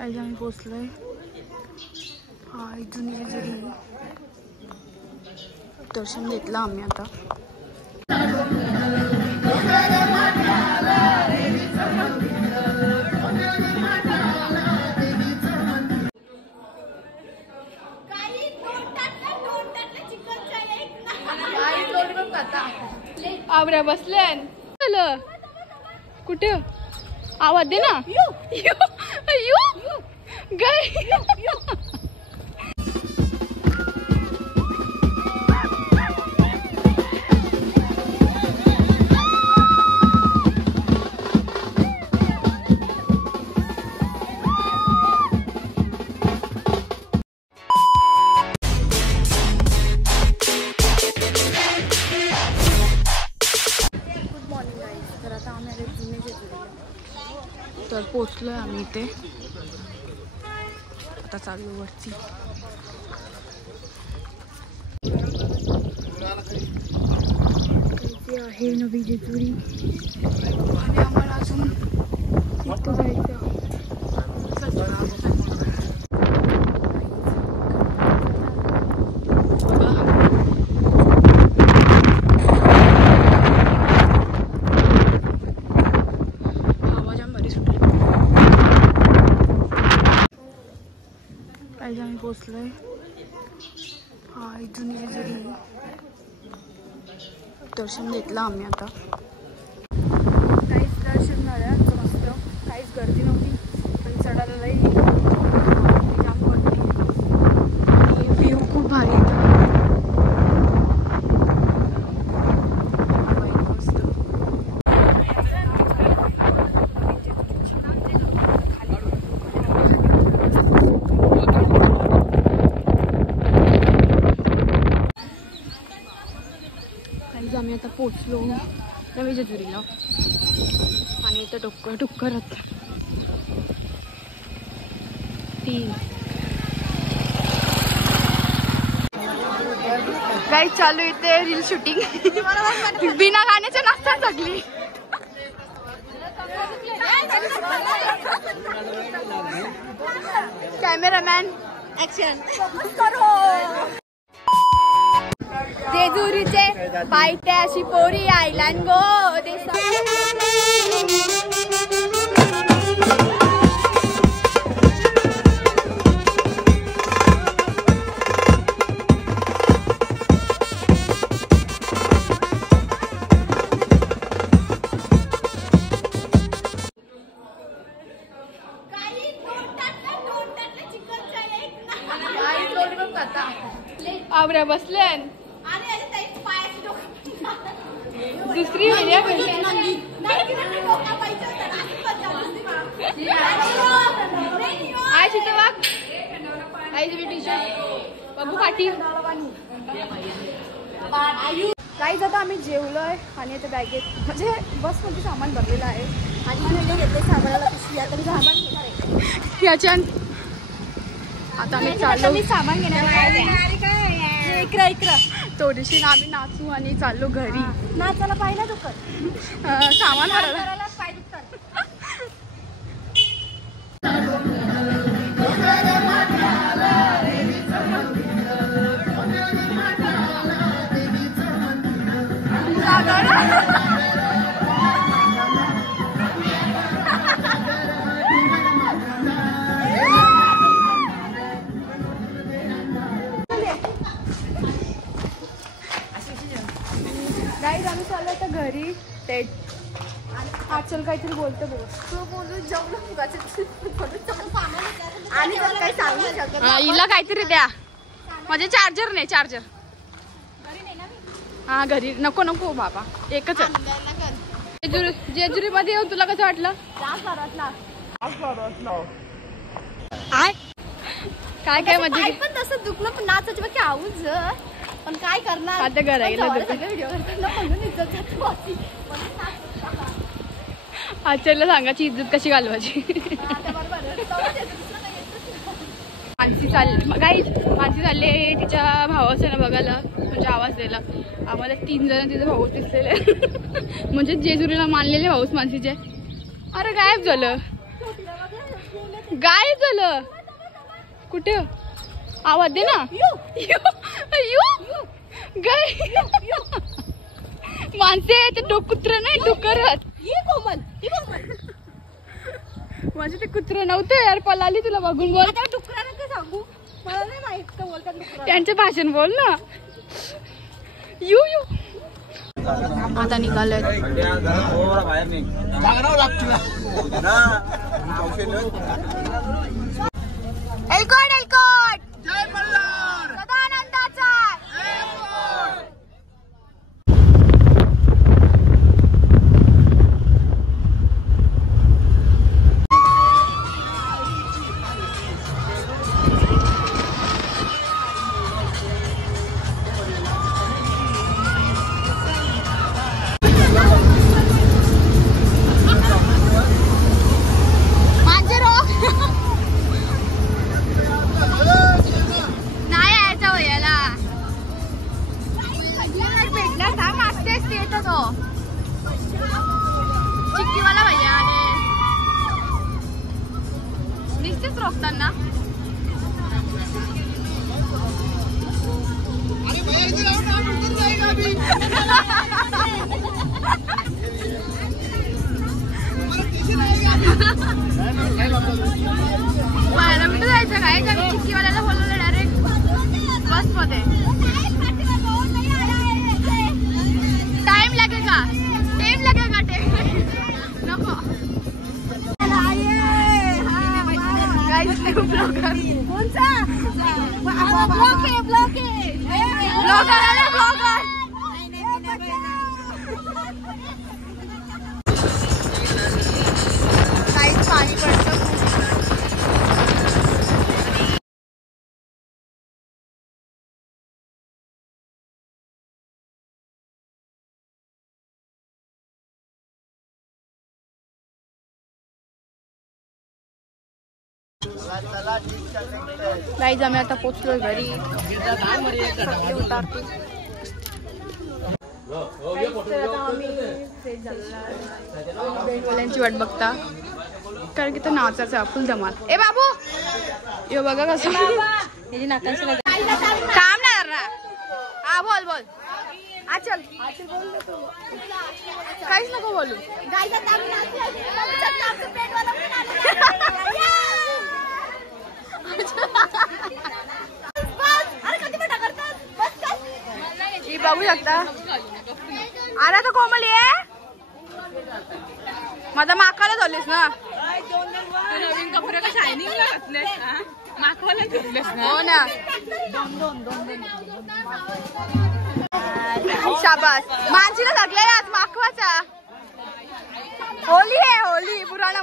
आज आम्ही पोचलोय जुनी जेजुरी. दर्शन घेतलं आम्ही आता. आवऱ्या बसले कुठे आवाज दे ना. तर पोचलोय आम्ही इथे. आता चालू वरती. इथे आहे नवी जेजुरी आणि आम्हाला अजून इथं जायचं. आज आम्ही पोचलोय जुनी जेजुरी. दर्शन घेतलं आम्ही आता. काहीच दर्शन झालं मस्त. काहीच गर्दी नव्हती पण चढायला लई जाम वाटते आणि व्ह्यू खूप भारी येतो. आम्ही आता पोचलो नवी जेजुरीला आणि इथं टुक्कर होता 3. गाईज चालू इथे रील शूटिंग. बिना गाण्याच्या नाचता सगळी. Cameraman action. जेजुरीचे पायथ्याशी पोरी आयलान गो. आवऱ्या बसले दुसरी व्हिडिओ आय शिते वाघ आय टी शर्ट बघू पाटील. काहीच आता आम्ही जेवलोय आणि आता बॅगेत म्हणजे बसमध्ये सामान भरलेलं आहे आणि व्हिडिओ घेतले सामानाला पिशवी. आता मी सामान घेणार आहे याच्यान. आता आम्ही चाललो सामान घेणार. इकडं थोडीशी आम्ही नाचू आणि चाललो घरी. नाचायला पाहिजे दुकान सामान भरायला पाहिजे. गाईज आम्ही चाललो आता घरी. ते आजकाल काहीतरी बोलतो बघ. तू बोलून जेवलं आणि काही सांगू शकत. हिला काहीतरी द्या. म्हणजे चार्जर नाही. चार्जर हा घरी नको नको बाबा. एकच आहे. जेजुरी मध्ये येऊन तुला कसं वाटलं? काय काय म्हणजे पण तसं दुखलं पण नाचायचं बाकी आऊज. पण काय करणार आता घरायला आजच्याला सांगायची इज्जत कशी घालवायची. मानसी चालले तिच्या भावाचं ना बघायला म्हणजे आवाज द्यायला. आम्हाला 3 जण तिचे भाऊ दिसलेले म्हणजे जेजुरीला मानलेले भाऊच मानसीचे. अरे गायब झालं. गाय झालं कुठे आवाज दे ना गाय माणसे ते कुत्र नाही डुकरच माझे ते कुत्र नव्हतं यार पलाली तुला बघून बोल डुकराला काय सांगू मला नाही माहित का बोलतात त्यांचे भाषण बोल ना यू यू आता निघालोय एलकोट एलकोट जय मल्हार सदानंदाचा चिक्कीवाला भैया आले निश्चित रोखताना मला कुठं जायचं काय का मी चिक्कीवाल्याला बोलवलं डायरेक्ट बस मध्ये टाइम लगेगा नको कोणचा ब्लॉगर आला ब्लॉगर काहीच पाणी पडतं गाईज आम्ही आता पोचलोय घरी उतारतो बेडवाल्यांची वाट बघता कारण की तो नाचाचा फुल धमाल ए बाबू यो बघा कसं काम नाही करणार हा बोल बोल चल काहीच नको बोलू बघू शकता आला तर कोमली आहे माझा माकाला झालीस ना नवीन कपडे का शायनिंग घातले माकवाला घेतलेस ना हो ना शाबास मानसीला घातलाय आज माकवाचा होली आहे होली पुराणा